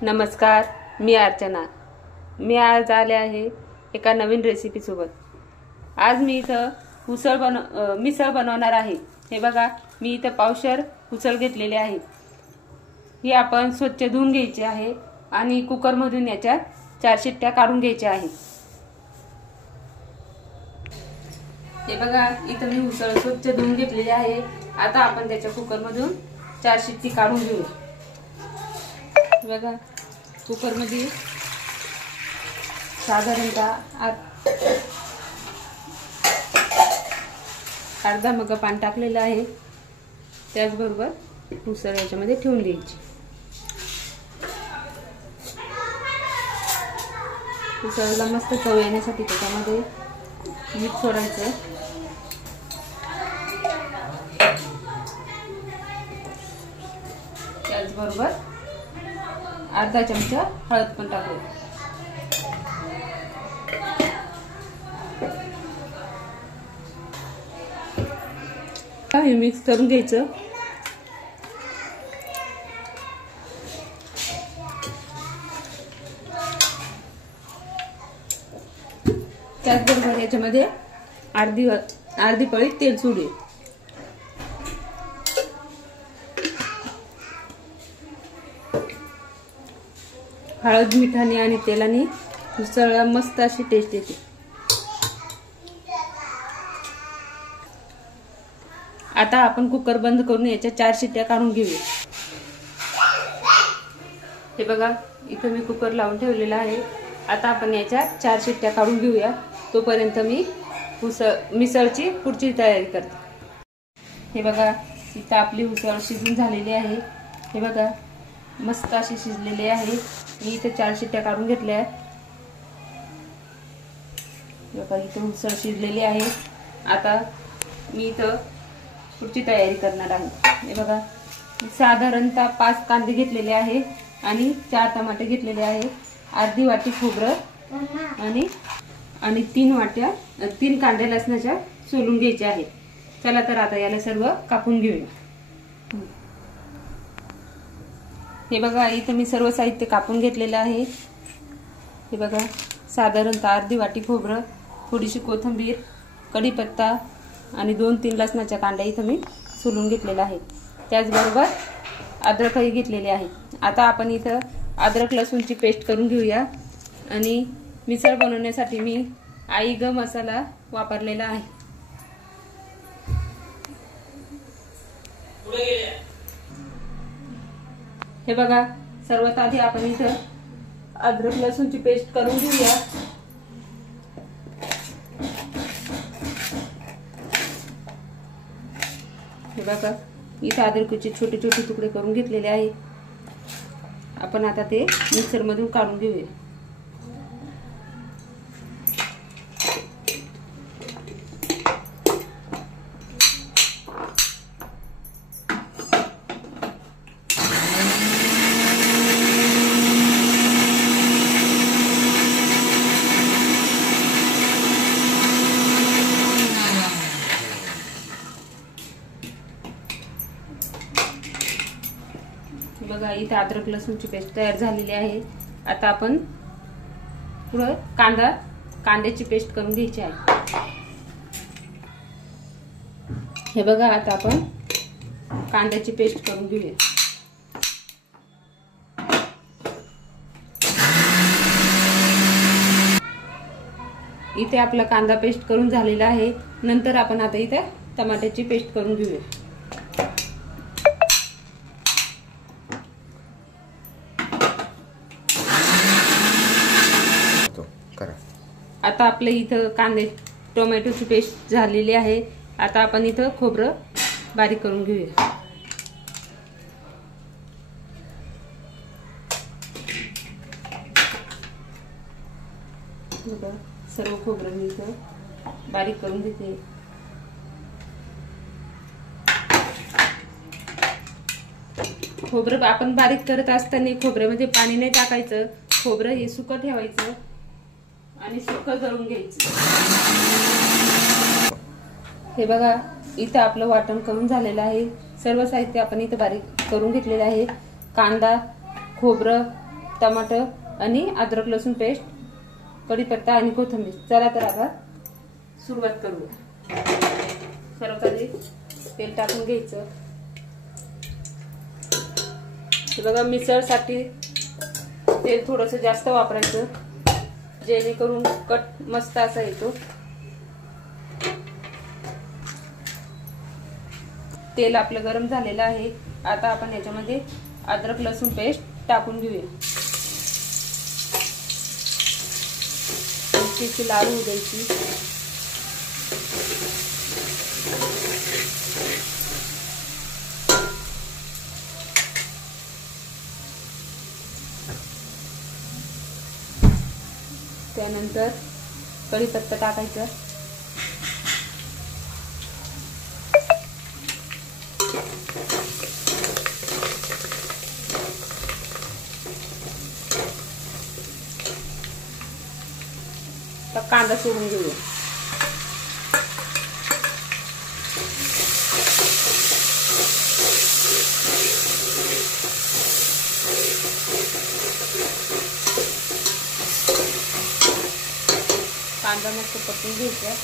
नमस्कार, मी अर्चना। मी आज आले आहे एका नवीन रेसिपी सोबत। आज मी इथं मिसळ बनवणार आहे। हे बघा, मी इथं पावशर उसळ घेतलेली आहे। ही आपण स्वच्छ धुवून घ्यायची आहे आणि कुकर मधून याच्या 4 शिट्ट्या काढून घ्यायच्या आहेत। हे बघा, इथं मी उसळ स्वच्छ धुवून घेतलेली आहे। आता आपण त्याच्या कुकर मधून 4 शिट्टी काढून घेऊ। बघा, कुकर मध्ये साधारणतः अर्धा मग पाणी टाकलेलं आहे। त्याचबरोबर उसळ याच्यामध्ये ठेवून द्यायची। उसळला मस्त चव येण्यासाठी त्याच्यामध्ये मीठ सोडायचं। त्याचबरोबर अर्धा चमचा हळद पण टाकू। हे मिक्स करून घ्यायचं। त्याचबरोबर याच्यामध्ये अर्धी पळी तेल सोडू। हळद, मिठाने आणि तेलाने उसळला मस्त अशी टेस्ट येते। आता आपण कुकर बंद करून याच्या 4 शिट्ट्या काढून घेऊया। हे बघा, इथं मी कुकर लावून ठेवलेला आहे। आता आपण याच्या 4 शिट्ट्या काढून घेऊया। तोपर्यंत मी मिसळची पुढची तयारी करते। हे बघा, इथं आपली उसळ शिजून झालेली आहे। हे बघा, मस्त अशी शिजलेली आहे। मी इथे 4 शिट्ट्या काढून घेतल्या आहेत। बघा, इथे उसळ शिजलेली आहे। आता मी इथं पुढची तयारी करणार आहे। हे बघा, साधारणतः 5 कांदे घेतलेले आहे आणि 4 टमाटे घेतलेले आहे। अर्धी वाटी खोबरं आणि 3 कांड्या लसणाच्या सोलून घ्यायच्या आहेत। चला तर आता याला सर्व कापून घेऊया। हे बघा, इथे मी सर्व साहित्य कापून घेतलेलं आहे। हे बघा, साधारणतः अर्धी वाटी खोबरं, थोडीशी कोथिंबीर, कढीपत्ता आणि 2-3 लसणाच्या कांड्या इथं मी सोलून घेतलेल्या आहे। त्याचबरोबर अद्रकही घेतलेले आहे। आता आपण इथं अद्रक लसूणची पेस्ट करून घेऊया। आणि मिसळ बनवण्यासाठी मी आई ग मसाला वापरलेला आहे। हे बघा, सर्वात आधी आपण इथं अद्रक लसूणची पेस्ट करून घेऊया। हे बघा, इथं अद्रकचे छोटे छोटे तुकडे करून घेतलेले आहे। आपण आता ते मिक्सर मधून काढून घेऊया। बघा, इथे अद्रक लसूणची पेस्ट तयार झालेली आहे। आता आपण पुढे कांद्याची पेस्ट करून घ्यायची आहे। हे बघा, आता आपण कांद्याची पेस्ट करून घेऊया। इथे आपला कांदा पेस्ट करून झालेला आहे। नंतर आपण आता इथे टमाट्याची पेस्ट करून घेऊया। आता आपल्या इथं टोमॅटोची पेस्ट झालेली आहे। आता आपण इथं खोबरं बारीक करून घेऊया। सर्व खोबरं मी इथं बारीक करून घेते। खोबरं आपण बारीक करत असताना खोबऱ्यामध्ये पाणी नाही टाकायचं। खोबरं हे सुकं ठेवायचं आणि सुकं तळून घ्यायचं। हे बघा, इथं आपलं वाटण करून झालेलं आहे। सर्व साहित्य आपण इथं बारीक करून घेतलेलं आहे। कांदा, खोबरं, टमाटर आणि अद्रक लसूण पेस्ट, कढीपत्ता आणि कोथिंबीर. चला तर आता सुरुवात करूया. सर्वात आधी तेल टाकून घ्यायचं. हे बघा, मिसळसाठी तेल थोडंसं जास्त वापरायचं, जेणेकरून कट मस्त असा येतो. तेल आपलं गरम झालेलं आहे. आता आपण याच्यामध्ये अद्रक लसूण पेस्ट टाकून घेऊया. मिरची लाल होऊ द्यायची. त्यानंतर कढीपत्ता टाकायचा. कांदा सोडून घेऊया. कांदा मस्त परतून घ्यायचा.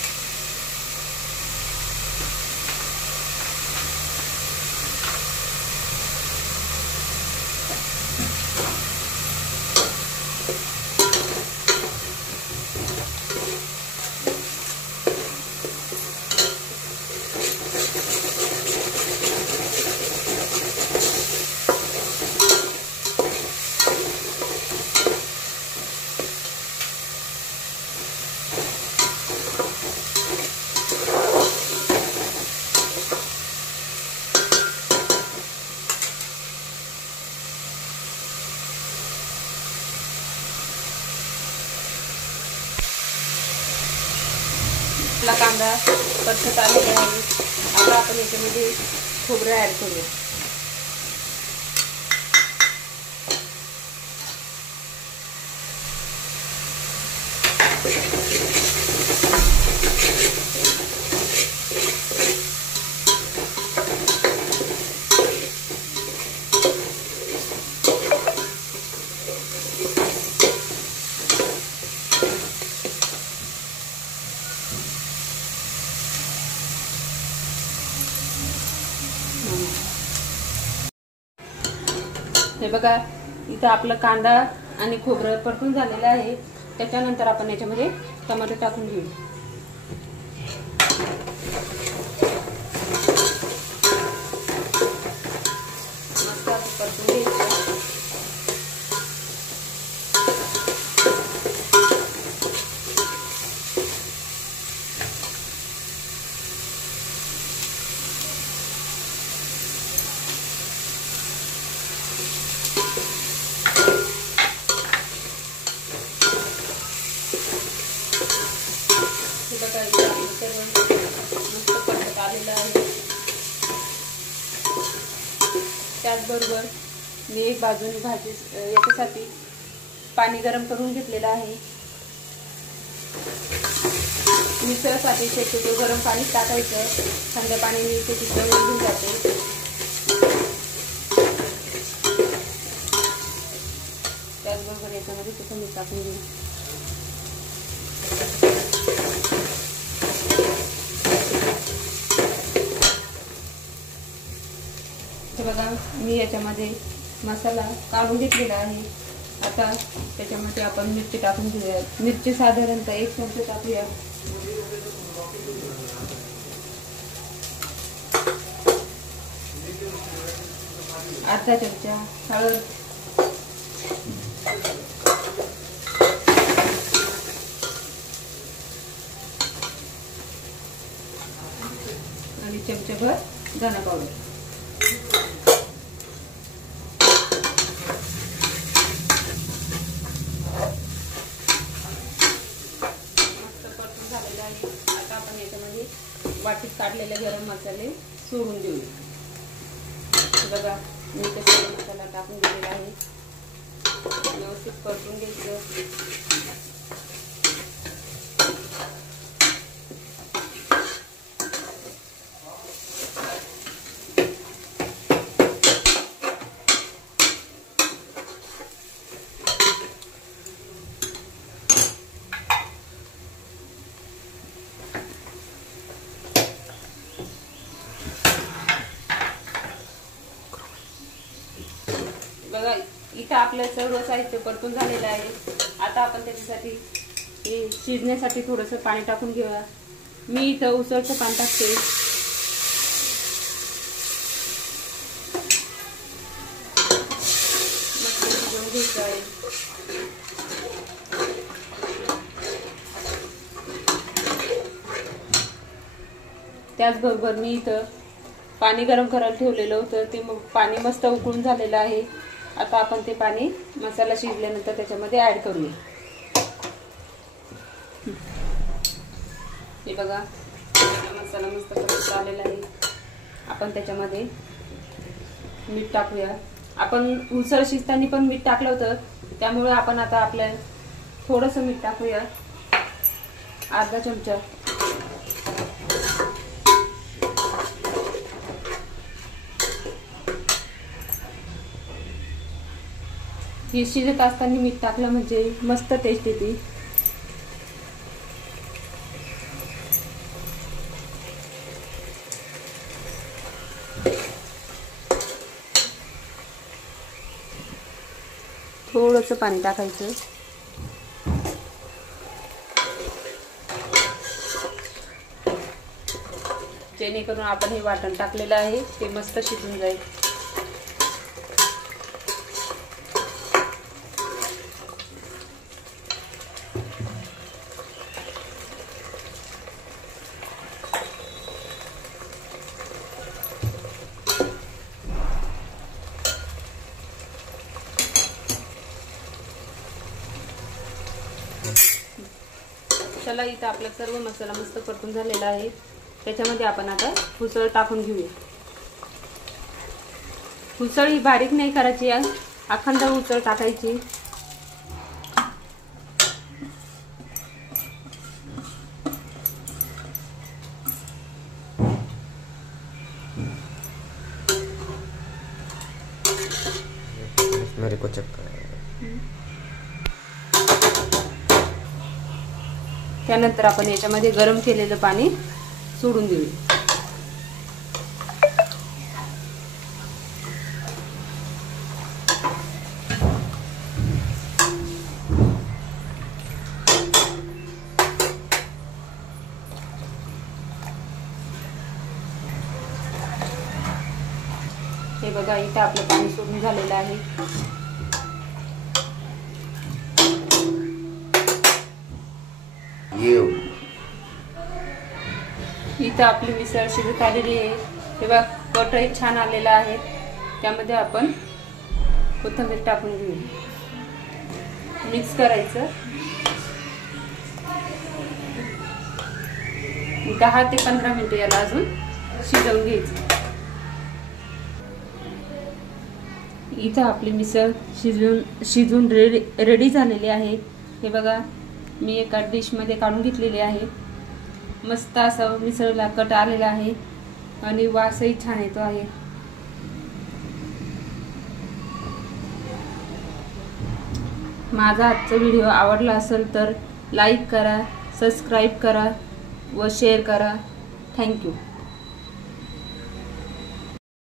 आपला कांदा परतत आलेला आहे. आता आपण याच्यामध्ये खोबरं ऍड करूया. हे बघा, इथं आपलं कांदा आणि खोबरं परतून झालेलं आहे. त्याच्यानंतर आपण याच्यामध्ये टमाटर टाकून घेऊ. मस्त परतून घ्यायचं. मस्त परतत आलेलं आहे. त्याचबरोबर मी एक बाजूने भाजी याच्यासाठी पाणी गरम करून घेतलेलं आहे. मिसळसाठी शक्यतो गरम पाणी टाकायचं. थंड पाण्याने त्याची चव निघून जाते. त्याचबरोबर याच्यामध्ये कोथिंबीर टाकून घेऊ. बघा, मी याच्यामध्ये मसाला काढून घेतलेला आहे. आता त्याच्यामध्ये आपण मिरची टाकून घेऊया. मिरची साधारणतः 1 चमचा टाकूया. अर्धा चमचा हळद, आणि चमचाभर धना पावडर. आता आपण याच्यामध्ये वाटीत काढलेले गरम मसाले सोडून देऊ. बघा, मी त्याचा मसाला टाकून दिलेला आहे. व्यवस्थित परतून घ्यायचं. बघा इथं आपलं सर्व साहित्य परतून झालेलं आहे. आता आपण त्याच्यासाठी हे शिजण्यासाठी थोडंसं पाणी टाकून घेऊया. मी इथं उसळचं पाणी टाकते. मस्त शिजवून घ्यायचं आहे. त्याचबरोबर मी इथं पाणी गरम करायला ठेवलेलं होतं. ते मग पाणी मस्त उकळून झालेलं आहे. आता आपण ते पाणी मसाला शिजल्यानंतर त्याच्यामध्ये ऍड करूया. हे बघा मसाला मस्त परत आलेला आहे. आपण त्याच्यामध्ये मीठ टाकूया. आपण उसळ शिजताना पण मीठ टाकलं होतं, त्यामुळे आपण आता आपल्या थोडंसं मीठ टाकूया, अर्धा चमचा. हे शिजत असताना मीठ टाकलं म्हणजे मस्त टेस्ट येते. थोडंसं पाणी टाकायचं. जेणेकरून आपण हे वाटण टाकलेलं आहे ते मस्त शिजून जाईल. चला इथं आपला सर्व मसाला मस्त परतून झालेला आहे. त्याच्यामध्ये आपण आता उसळ टाकून घेऊया. उसळ ही बारीक नाही करायची, अखंड उसळ टाकायची. मेरे को चेक कर. त्यानंतर आपण याच्यामध्ये गरम केलेलं पाणी सोडून देऊया. हे बघा इथं आपलं पाणी सोडून झालेलं आहे. इथं आपली मिसळ शिजत आलेली आहे. तेव्हा कटही छान आलेला आहे. त्यामध्ये आपण कोथिंबीर टाकून घेऊ. मिक्स करायचं. 10 ते 15 मिनिटं याला अजून शिजवून घ्यायचं. इथं आपली मिसळ शिजून रेडी झालेली आहे. हे बघा मी एका डिशमध्ये काढून घेतलेली आहे. मस्त असं मिसळला कट आलेला आहे आणि वासही छान येतो आहे. माझा आजचा व्हिडिओ आवडला असेल तर लाईक करा, सबस्क्राईब करा व शेअर करा. थँक्यू.